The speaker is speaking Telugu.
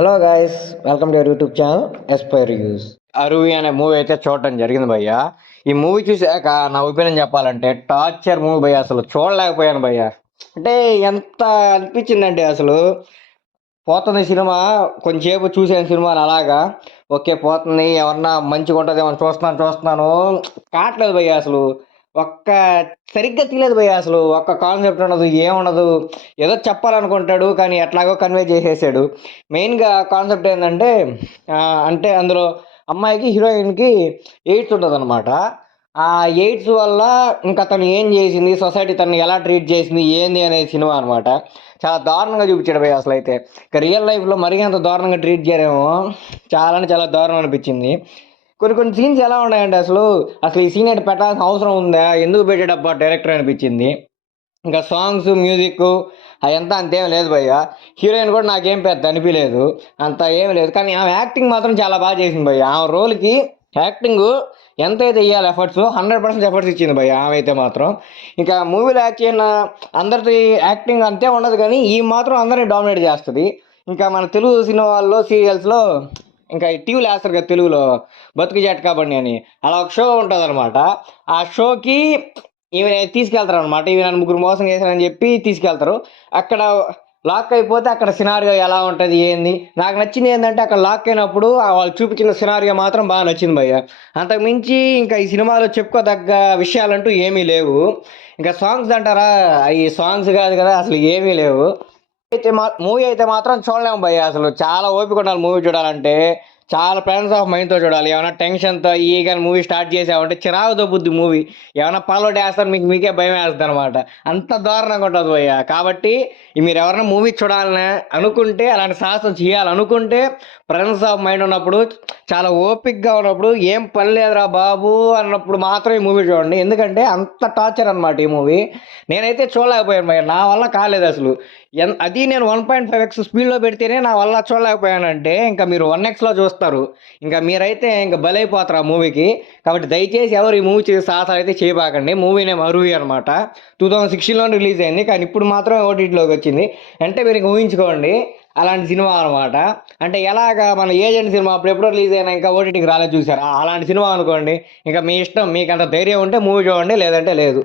Hello guys, welcome to your YouTube channel Aspire reviews. Aruvi అనే మూవీ అయితే చూడటం జరిగింది భయ్య. ఈ మూవీ చూసాక నా ఒపీనియన్ చెప్పాలంటే టార్చర్ మూవీ భయ్య. అసలు చూడలేకపోయాను భయ్య. అంటే ఎంత అనిపించిందంటే అసలు పోతుంది సినిమా. కొంచెంసేపు చూసాను సినిమాని అలాగా. ఓకే పోతుంది, ఎవరన్నా మంచిగా ఉంటుంది ఏమన్నా చూస్తున్నాను కావట్లేదు భయ్య. అసలు ఒక్క సరిగ్గా తీయలేదు భయ్య. అసలు ఒక్క కాన్సెప్ట్ ఉండదు, ఏముండదు. ఏదో చెప్పాలనుకుంటాడు కానీ ఎట్లాగో కన్వే చేసేసాడు. మెయిన్గా కాన్సెప్ట్ ఏంటంటే అంటే అందులో అమ్మాయికి హీరోయిన్కి ఎయిడ్స్ ఉంటుంది అనమాట. ఆ ఎయిడ్స్ వల్ల ఇంకా తను ఏం చేసింది, సొసైటీ తను ఎలా ట్రీట్ చేసింది ఏంది అనే సినిమా అనమాట. చాలా దారుణంగా చూపించాడు భయ్య. అసలు అయితే ఇక రియల్ లైఫ్లో మరీ అంత దారుణంగా ట్రీట్ చేయడేమో, చాలా అంటే చాలా దారుణం అనిపించింది. కొన్ని కొన్ని సీన్స్ ఎలా ఉన్నాయంటే అసలు అసలు ఈ సీన్ అయితే పెట్టాల్సిన అవసరం ఉందా, ఎందుకు పెట్టేటప్ప డైరెక్టర్ అనిపించింది. ఇంకా సాంగ్స్ మ్యూజిక్ అదంతా అంతేం లేదు భయ్య. హీరోయిన్ కూడా నాకేం పెద్ద అనిపించలేదు, అంత ఏం లేదు. కానీ ఆమె యాక్టింగ్ మాత్రం చాలా బాగా చేసింది భయ్య. ఆమె రోల్కి యాక్టింగ్ ఎంతైతే ఇవ్వాలి ఎఫర్ట్స్ 100% ఎఫర్ట్స్ ఇచ్చింది భయ్య ఆమె అయితే మాత్రం. ఇంకా మూవీలో యాక్ట్ చేసిన అందరిది యాక్టింగ్ అంతే ఉండదు కానీ ఈ మాత్రం అందరినీ డామినేట్ చేస్తుంది. ఇంకా మన తెలుగు సినిమాల్లో సీరియల్స్లో ఇంకా టీవీలో వేస్తారు కదా తెలుగులో, బతుకు జట్కా బండి అని, అలా ఒక షో ఉంటుంది అనమాట. ఆ షోకి ఈమె తీసుకెళ్తారు అనమాట. ఈమె నన్ను ముగ్గురు మోసం చేశారని చెప్పి తీసుకెళ్తారు. అక్కడ లాక్ అయిపోతే అక్కడ సినారియో ఎలా ఉంటుంది ఏంది, నాకు నచ్చింది ఏంటంటే అక్కడ లాక్ అయినప్పుడు వాళ్ళు చూపించిన సినారియో మాత్రం బాగా నచ్చింది భయ్య. అంతకు మించి ఇంకా ఈ సినిమాలో చెప్పుకోదగ్గ విషయాలంటూ ఏమీ లేవు. ఇంకా సాంగ్స్ అంటారా, ఈ సాంగ్స్ కాదు కదా, అసలు ఏమీ లేవు. అయితే మూవీ అయితే మాత్రం చూడలేము భయ్య. అసలు చాలా ఓపిక ఉండాలి మూవీ చూడాలంటే. చాలా ప్లాన్స్ ఆఫ్ మైండ్తో చూడాలి. ఏమైనా టెన్షన్తో ఈ కానీ మూవీ స్టార్ట్ చేసామంటే చిరాకు దొబ్బుద్ది మూవీ. ఏమైనా పనులు వేస్తారు మీకే భయం వేస్తుంది అనమాట. అంత దారుణంగా ఉంటుంది భయ్య. కాబట్టి మీరు ఎవరైనా మూవీ చూడాలని అనుకుంటే, అలాంటి సాహసం చేయాలనుకుంటే ప్రెజెన్స్ ఆఫ్ మైండ్ ఉన్నప్పుడు, చాలా ఓపిక్గా ఉన్నప్పుడు, ఏం పని లేదురా బాబు అన్నప్పుడు మాత్రం ఈ మూవీ చూడండి. ఎందుకంటే అంత టార్చర్ అనమాట ఈ మూవీ. నేనైతే చూడలేకపోయాను భయ్య, నా వల్ల కాలేదు అసలు. అది నేను 1.5x స్పీడ్లో పెడితేనే నా వల్ల చూడలేకపోయానంటే ఇంకా మీరు 1xలో చూస్తారు. ఇంకా మీరైతే ఇంకా బలైపోతారు ఆ మూవీకి. కాబట్టి దయచేసి ఎవరు ఈ మూవీ చేసే సాహసాలు అయితే చేయబాకండి. మూవీ నేమ్ అరువి అనమాట. 2016లో రిలీజ్ అయింది కానీ ఇప్పుడు మాత్రమే ఓటీటీలోకి వచ్చింది. అంటే మీరు ఇంకా ఊహించుకోండి అలాంటి సినిమా అనమాట. అంటే ఎలాగా మన ఏజెంట్ సినిమా అప్పుడు ఎప్పుడో రిలీజ్ అయినా ఇంకా ఓటీటీకి రాలేదు చూసారా, అలాంటి సినిమా అనుకోండి. ఇంకా మీ ఇష్టం, మీకు అంత ధైర్యం ఉంటే మూవీ చూడండి, లేదంటే లేదు.